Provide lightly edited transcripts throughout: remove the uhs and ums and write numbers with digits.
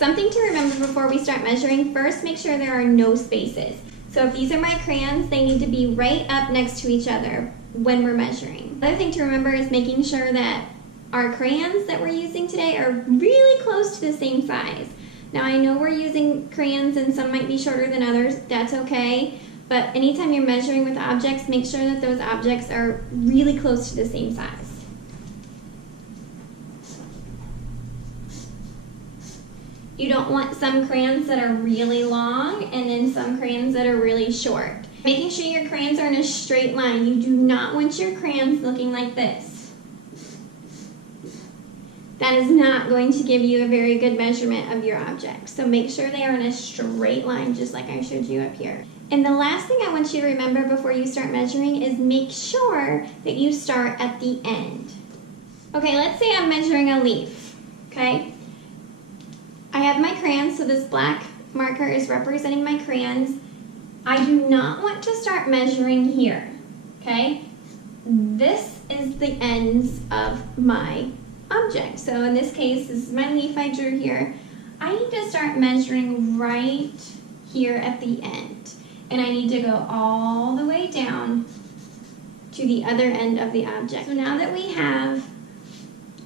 Something to remember before we start measuring, first make sure there are no spaces. So if these are my crayons, they need to be right up next to each other when we're measuring. Another thing to remember is making sure that our crayons that we're using today are really close to the same size. Now I know we're using crayons and some might be shorter than others, that's okay, but anytime you're measuring with objects, make sure that those objects are really close to the same size. You don't want some crayons that are really long and then some crayons that are really short. Making sure your crayons are in a straight line. You do not want your crayons looking like this. That is not going to give you a very good measurement of your object. So make sure they are in a straight line, just like I showed you up here. And the last thing I want you to remember before you start measuring is make sure that you start at the end. Okay, let's say I'm measuring a leaf, okay? I have my crayons, so this black marker is representing my crayons. I do not want to start measuring here, okay? This is the ends of my object. So in this case, this is my leaf I drew here. I need to start measuring right here at the end. And I need to go all the way down to the other end of the object. So now that we have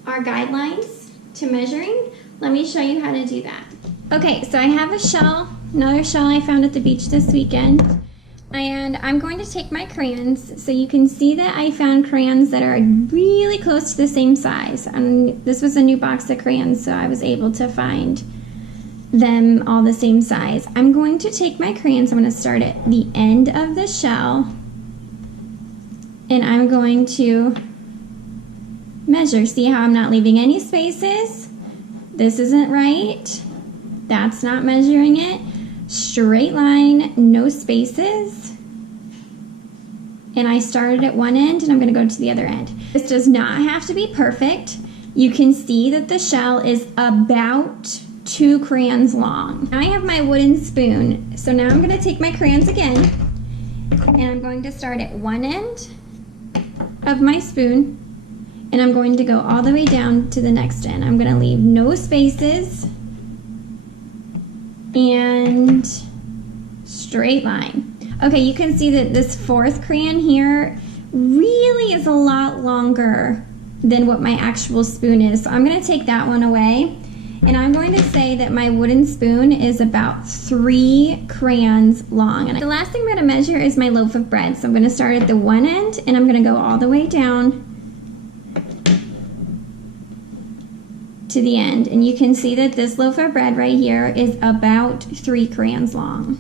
our guidelines to measuring, let me show you how to do that. Okay, so I have a shell, another shell I found at the beach this weekend, and I'm going to take my crayons so you can see that I found crayons that are really close to the same size. And this was a new box of crayons, so I was able to find them all the same size. I'm going to take my crayons, I'm going to start at the end of the shell, and I'm going to measure. See how I'm not leaving any spaces? This isn't right. That's not measuring it. Straight line, no spaces. And I started at one end and I'm going to go to the other end. This does not have to be perfect. You can see that the shell is about 2 crayons long. Now I have my wooden spoon. So now I'm going to take my crayons again and I'm going to start at one end of my spoon. And I'm going to go all the way down to the next end. I'm going to leave no spaces and straight line. Okay, you can see that this 4th crayon here really is a lot longer than what my actual spoon is. So I'm going to take that one away. And I'm going to say that my wooden spoon is about 3 crayons long. And the last thing I'm going to measure is my loaf of bread. So I'm going to start at the one end and I'm going to go all the way down to the end, and you can see that this loaf of bread right here is about 3 crayons long.